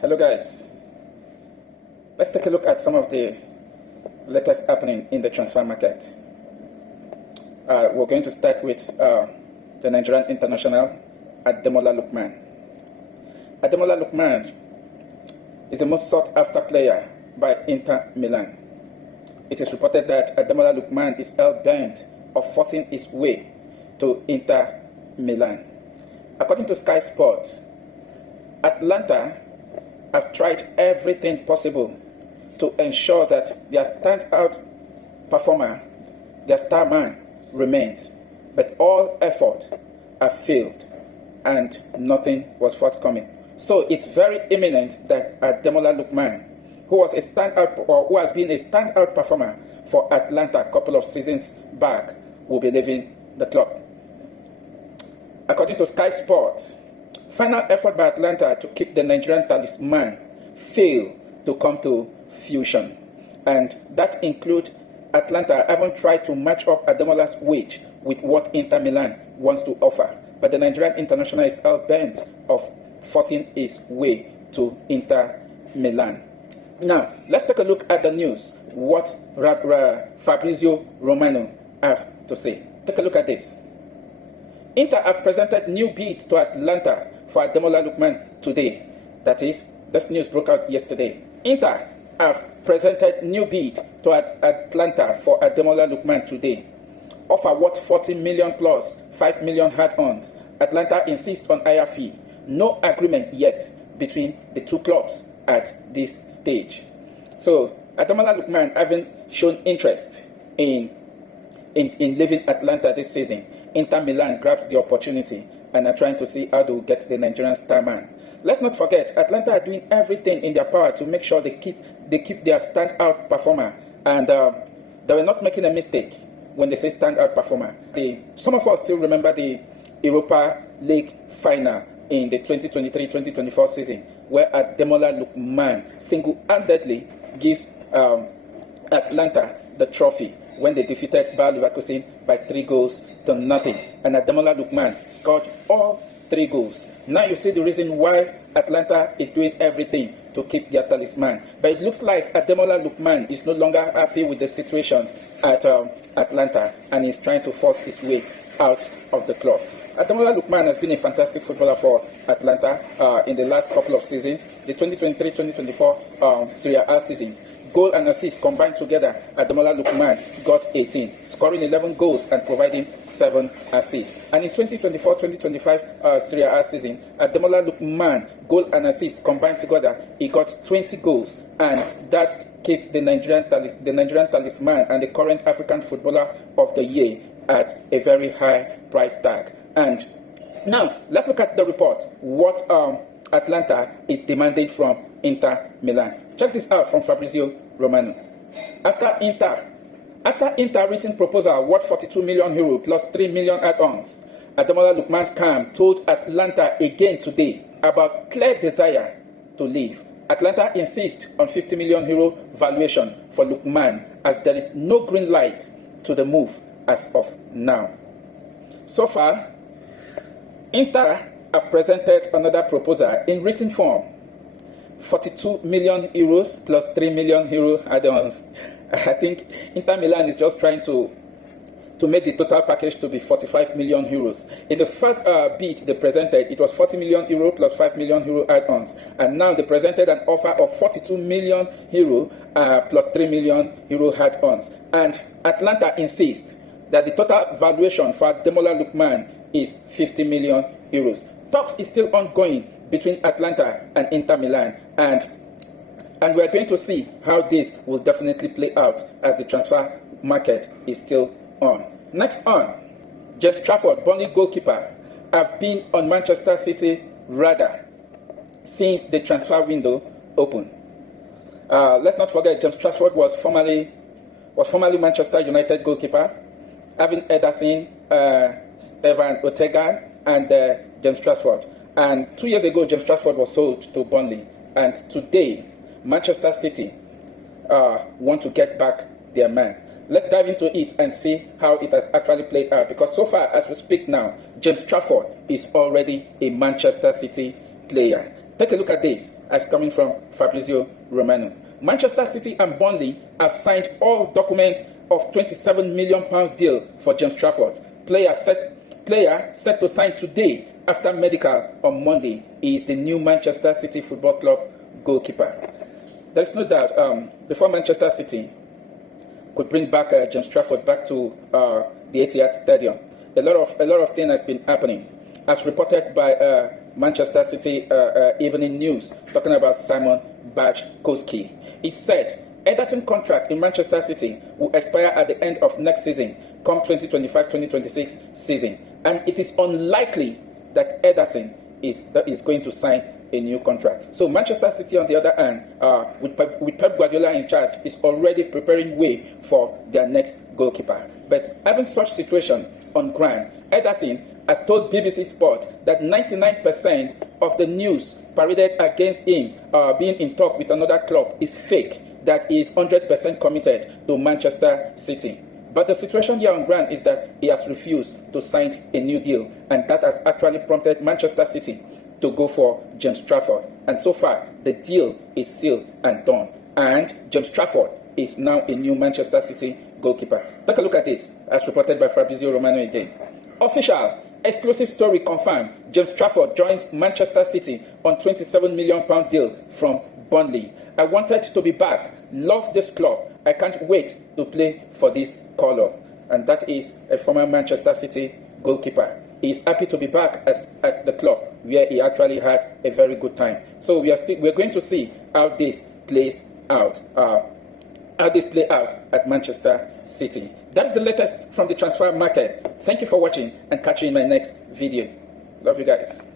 Hello guys, let's take a look at some of the latest happening in the transfer market. We're going to start with the Nigerian international Ademola Lookman. Ademola Lookman is the most sought after player by Inter Milan. It is reported that Ademola Lookman is hell-bent of forcing his way to Inter Milan. According to Sky Sports, Atlanta have tried everything possible to ensure that their standout performer, their star man, remains. But all effort have failed and nothing was forthcoming. So it's very imminent that Ademola Lookman, who has been a standout performer for Atlanta a couple of seasons back, will be leaving the club. According to Sky Sports, final effort by Atlanta to keep the Nigerian talisman failed to come to fruition. And that includes Atlanta having tried to match up Ademola's wage with what Inter Milan wants to offer. But the Nigerian international is hell-bent of forcing his way to Inter Milan. Now, let's take a look at the news. What Fabrizio Romano have to say. Take a look at this. Inter have presented new bid to Atlanta for Ademola Lookman today. That is, this news broke out yesterday. Inter have presented new bid to Atlanta for Ademola Lookman today. Offer worth 40 million plus 5 million add-ons. Atlanta insists on higher fee. No agreement yet between the two clubs at this stage. So Ademola Lookman having shown interest in leaving Atlanta this season. Inter Milan grabs the opportunity and are trying to see how to get the Nigerian star man. Let's not forget, Atlanta are doing everything in their power to make sure they keep their standout performer, and they were not making a mistake when they say standout performer. Some of us still remember the Europa League final in the 2023-2024 season, where Ademola Lookman single-handedly gives Atlanta the trophy when they defeated Bayer Leverkusen by 3-0. And Ademola Lookman scored all 3 goals. Now you see the reason why Atlanta is doing everything to keep their talisman. But it looks like Ademola Lookman is no longer happy with the situations at Atlanta and is trying to force his way out of the club. Ademola Lookman has been a fantastic footballer for Atlanta in the last couple of seasons. The 2023-2024 Serie A season, goal and assist combined together, Ademola Lookman got 18, scoring 11 goals and providing 7 assists. And in 2024-2025 Serie A season, Ademola Lookman, goal and assist combined together, he got 20 goals, and that keeps the Nigerian talisman and the current African Footballer of the Year at a very high price tag. And now let's look at the report. What Atlanta is demanding from Inter Milan. Check this out from Fabrizio Romano. After Inter written proposal worth 42 million euro plus 3 million add-ons, Ademola Lookman's camp told Atlanta again today about clear desire to leave. Atlanta insists on 50 million euro valuation for Lookman, as there is no green light to the move as of now. So far, Inter have presented another proposal in written form. 42 million euros plus 3 million euro add-ons. I think Inter Milan is just trying to make the total package to be 45 million euros. In the first bid they presented, it was 40 million euro plus 5 million euro add-ons. And now they presented an offer of 42 million euro plus 3 million euro add-ons. And Atlanta insists that the total valuation for Ademola Lookman is 50 million euros. Talks is still ongoing between Atlanta and Inter Milan, and we're going to see how this will definitely play out as the transfer market is still on. Next on, James Trafford, Burnley goalkeeper, have been on Manchester City radar since the transfer window opened. Let's not forget, James Trafford was formerly Manchester United goalkeeper, having Ederson, Steven Ortega, and James Trafford. And 2 years ago, James Trafford was sold to Burnley. And today, Manchester City want to get back their man. Let's dive into it and see how it has actually played out. Because so far, as we speak now, James Trafford is already a Manchester City player. Take a look at this as coming from Fabrizio Romano. Manchester City and Burnley have signed all documents of £27 million deal for James Trafford. Player set to sign today after medical on Monday. He is the new Manchester City Football Club goalkeeper. There's no doubt before Manchester City could bring back James Trafford back to the Etihad Stadium, a lot of things has been happening. As reported by Manchester City Evening News, talking about Simon Bajkowski. He said Ederson's contract in Manchester City will expire at the end of next season, come 2025-2026 season, and it is unlikely that Ederson is going to sign a new contract. So Manchester City, on the other hand, with Pep Guardiola in charge, is already preparing way for their next goalkeeper. But having such situation on ground, Ederson has told BBC Sport that 99% of the news paraded against him being in talk with another club is fake, that he is 100% committed to Manchester City. But the situation here on ground is that he has refused to sign a new deal, and that has actually prompted Manchester City to go for James Trafford. And so far, the deal is sealed and done, and James Trafford is now a new Manchester City goalkeeper. Take a look at this, as reported by Fabrizio Romano again. Official exclusive story confirmed: James Trafford joins Manchester City on £27 million deal from Burnley. I wanted to be back. Love this club. I can't wait to play for this colour. And that is a former Manchester City goalkeeper. He is happy to be back at the club where he actually had a very good time. So we're going to see how this plays out. At Manchester City. That's the latest from the transfer market. Thank you for watching, and catch you in my next video. Love you guys.